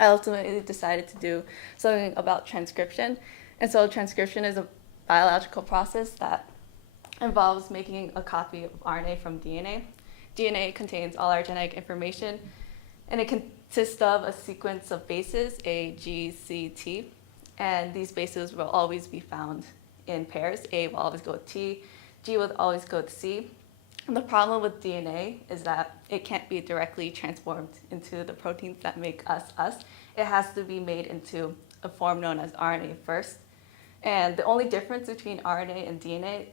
I ultimately decided to do something about transcription. And so transcription is a biological process that involves making a copy of RNA from DNA. DNA contains all our genetic information, and it consists of a sequence of bases, A, G, C, T, and these bases will always be found in pairs. A will always go with T, G will always go with C. And the problem with DNA is that it can't be directly transformed into the proteins that make us us. It has to be made into a form known as RNA first. And the only difference between RNA and DNA,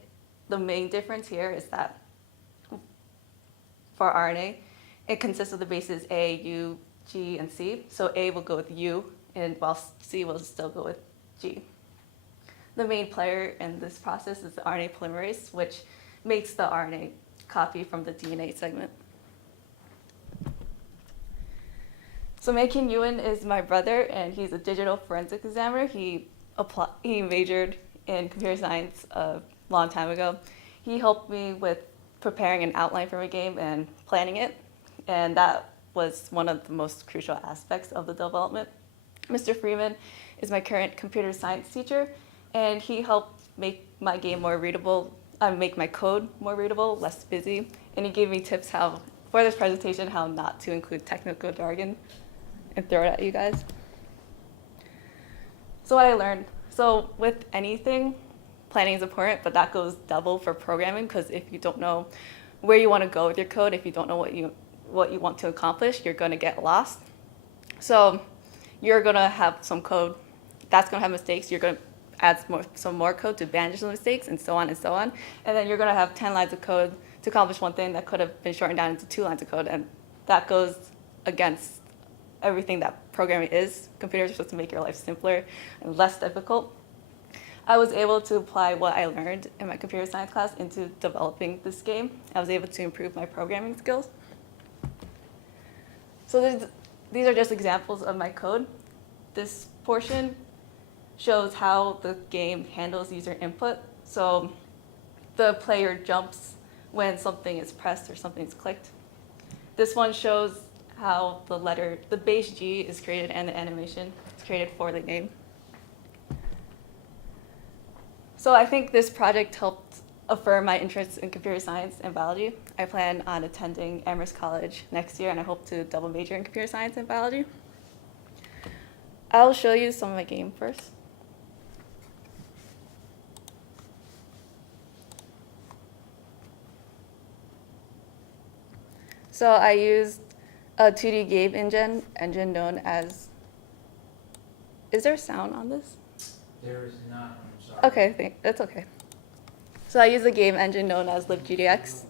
the main difference here is that for RNA, it consists of the bases A, U, G, and C. So A will go with U, and while C will still go with G. The main player in this process is the RNA polymerase, which makes the RNA copy from the DNA segment. So Mei-Kin Yuen is my brother, and he's a digital forensic examiner. He majored in computer science a long time ago. He helped me with preparing an outline for my game and planning it, and that was one of the most crucial aspects of the development. Mr. Freeman is my current computer science teacher, and he helped make my game more readable, make my code more readable, less busy, and he gave me tips how, for this presentation, how not to include technical jargon and throw it at you guys. So what I learned, so with anything, planning is important, but that goes double for programming, because if you don't know where you want to go with your code, if you don't know what you want to accomplish, you're going to get lost. So you're going to have some code that's going to have mistakes. You're going to add some more code to bandage the mistakes, and so on and so on. And then you're going to have 10 lines of code to accomplish one thing that could have been shortened down into 2 lines of code, and that goes against everything that programming is. Computers are supposed to make your life simpler and less difficult. I was able to apply what I learned in my computer science class into developing this game. I was able to improve my programming skills. So these are just examples of my code. This portion shows how the game handles user input. So the player jumps when something is pressed or something is clicked. This one shows how the base G is created and the animation is created for the game. So I think this project helped affirm my interest in computer science and biology. I plan on attending Amherst College next year, and I hope to double major in computer science and biology. I'll show you some of my game first. So I used a 2D game engine known as, is there sound on this? There is not, I'm sorry. Okay, that's okay. So I use a game engine known as libgdx.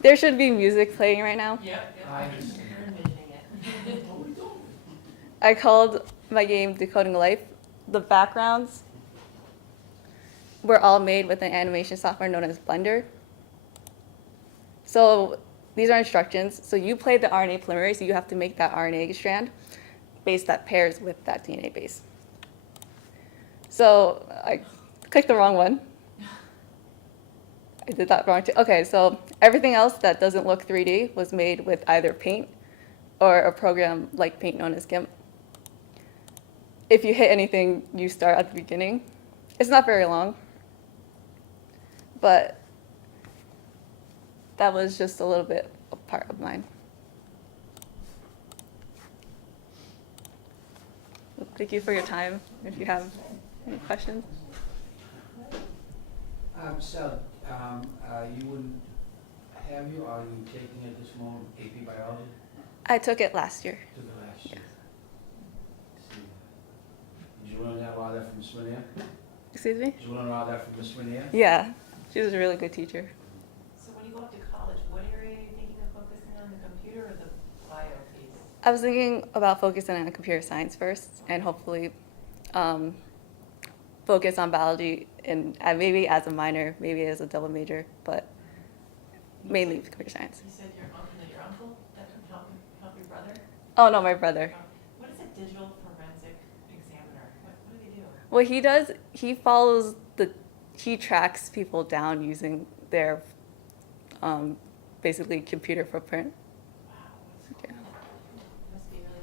There should be music playing right now. Yep. I understand. I called my game Decoding Life. The backgrounds were all made with an animation software known as Blender. So these are instructions. So you play the RNA polymerase, so you have to make that RNA strand base that pairs with that DNA base. So I clicked the wrong one. I did that wrong too. Okay, so everything else that doesn't look 3D was made with either Paint or a program like Paint known as GIMP. If you hit anything, you start at the beginning. It's not very long, but that was just a little bit a part of mine. Thank you for your time. If you have any questions. You wouldn't have you? Are you taking at this moment AP Biology? I took it last year. Took it last year. Did you learn all that from Ms. Rainier? Excuse me? Did you learn all that from Ms. Rainier? Yeah, she was a really good teacher. So when you go off to college, what area are you thinking of focusing on, the computer or the bio piece? I was thinking about focusing on computer science first, and hopefully focus on biology, and maybe as a minor, maybe as a double major, but mainly computer science. You said your uncle that can help your brother? Oh no, my brother. What is a digital forensic examiner? What do they do? What he does, he tracks people down using their basically computer footprint. Wow, what's cool. Yeah. It must be really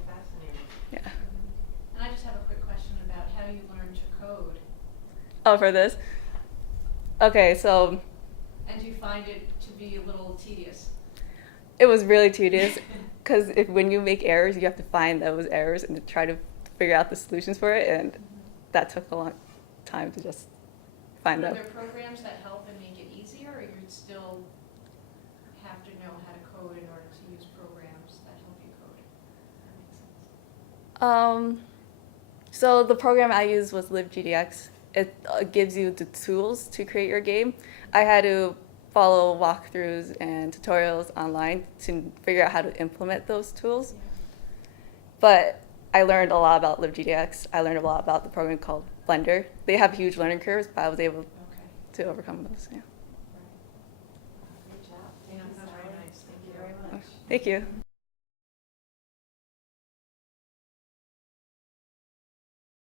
code? Oh, for this? Okay, so And do you find it to be a little tedious? it was really tedious because when you make errors, you have to find those errors and to try to figure out the solutions for it, and that took a long time to just find Are out. there programs that help and make it easier, or you still have to know how to code in order to use programs that help you code? That makes sense. So the program I used was LibGDX. It gives you the tools to create your game. I had to follow walkthroughs and tutorials online to figure out how to implement those tools. Yeah. But I learned a lot about LibGDX. I learned a lot about the program called Blender. They have huge learning curves, but I was able Okay. to overcome those. Yeah. Right. Great job. Yeah, Thank you, that's very Sarah. nice. Thank Thank you you. very much. Thank you.